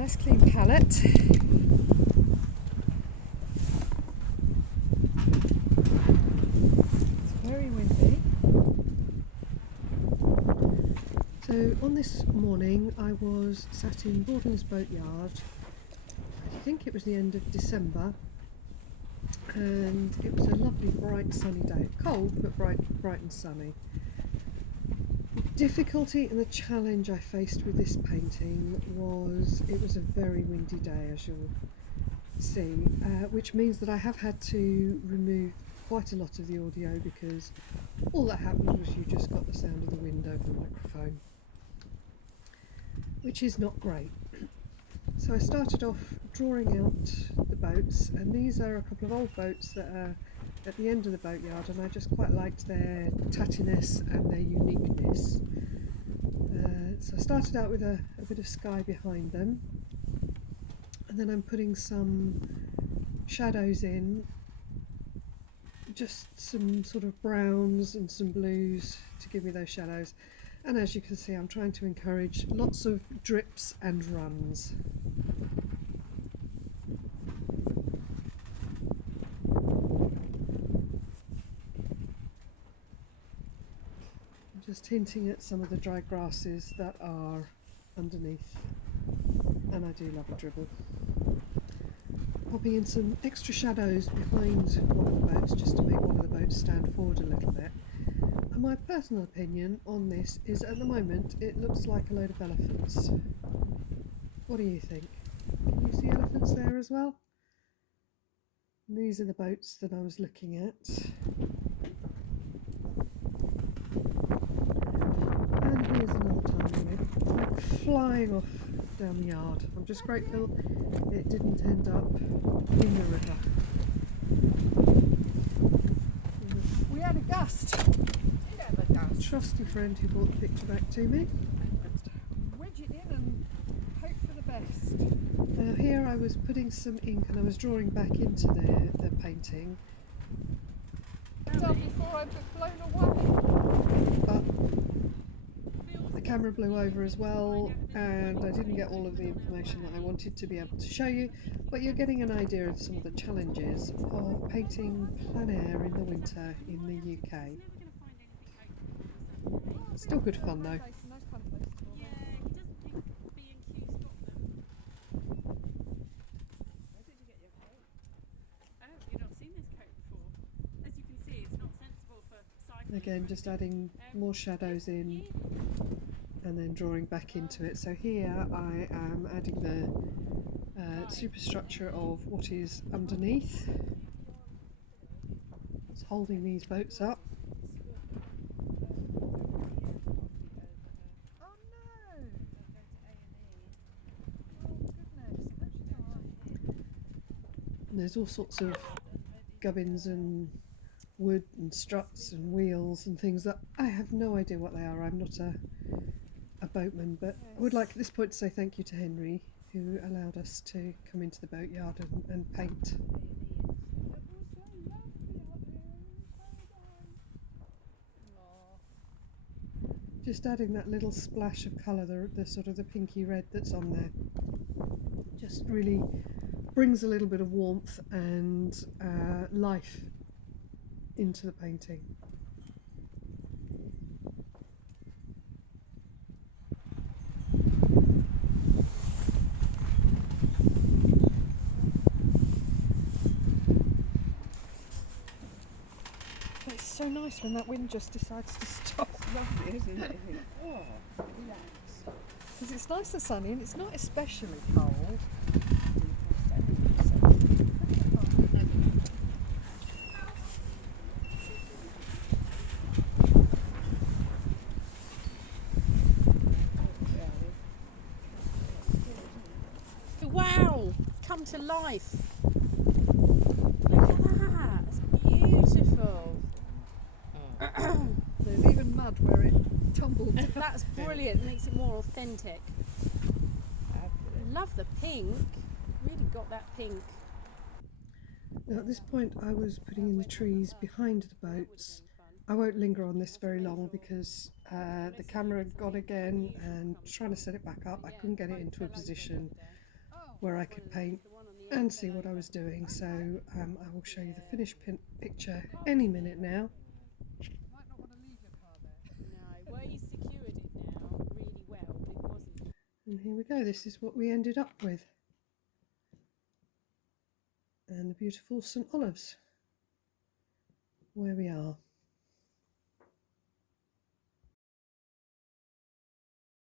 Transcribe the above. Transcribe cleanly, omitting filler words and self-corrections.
Nice clean palette. It's very windy. So on this morning I was sat in Broadlands Boatyard. I think it was the end of December, and it was a lovely bright sunny day. Cold but bright and sunny. The difficulty and the challenge I faced with this painting was it was a very windy day, as you'll see, which means that I have had to remove quite a lot of the audio, because all that happened was you just got the sound of the wind over the microphone, which is not great. So I started off drawing out the boats, and these are a couple of old boats that are at the end of the boatyard, and I just quite liked their tattiness and their uniqueness. So I started out with a bit of sky behind them, and then I'm putting some shadows in, just some sort of browns and some blues to give me those shadows. And as you can see, I'm trying to encourage lots of drips and runs. Just hinting at some of the dry grasses that are underneath, and I do love a dribble. Popping in some extra shadows behind one of the boats just to make one of the boats stand forward a little bit. And my personal opinion on this is, at the moment it looks like a load of elephants. What do you think? Can you see elephants there as well? And these are the boats that I was looking at. And here's another tiny one, like flying off down the yard. I'm just grateful it didn't end up in the river. We had a gust. Trusty friend who brought the picture back to me. Wedge it in and hope for the best. Now here I was putting some ink and I was drawing back into the painting. Done before I got blown away. But the camera blew over as well, and I didn't get all of the information that I wanted to be able to show you, but you're getting an idea of some of the challenges of painting plein air in the winter in the UK. Still good fun though. Again, just adding more shadows in and then drawing back into it. So here I am adding the superstructure of what is underneath. It's holding these boats up. And there's all sorts of gubbins and wood and struts and wheels and things that I have no idea what they are. I'm not a boatman, but I would like at this point to say thank you to Henry, who allowed us to come into the boatyard and paint. Just adding that little splash of colour, the sort of the pinky red that's on there, just really brings a little bit of warmth and life into the painting. It's so nice when that wind just decides to stop. Lovely, isn't it? Oh, relax. Because it's nice and sunny and it's not especially cold. Wow! Come to life! Look at that! It's beautiful! There's even mud where it tumbled. That's brilliant, makes it more authentic. I love the pink, really got that pink. Now at this point I was putting in the trees behind the boats. I won't linger on this very long because the camera had gone again, and trying to set it back up I couldn't get it into a position where I One could of paint those, the one on the and end see fell what I over. was doing. So I will show you the finished picture any minute now. You might not want to leave your car there. No, well, you secured it now really well, but it wasn't. And here we go, this is what we ended up with. And the beautiful St Olaves, where we are.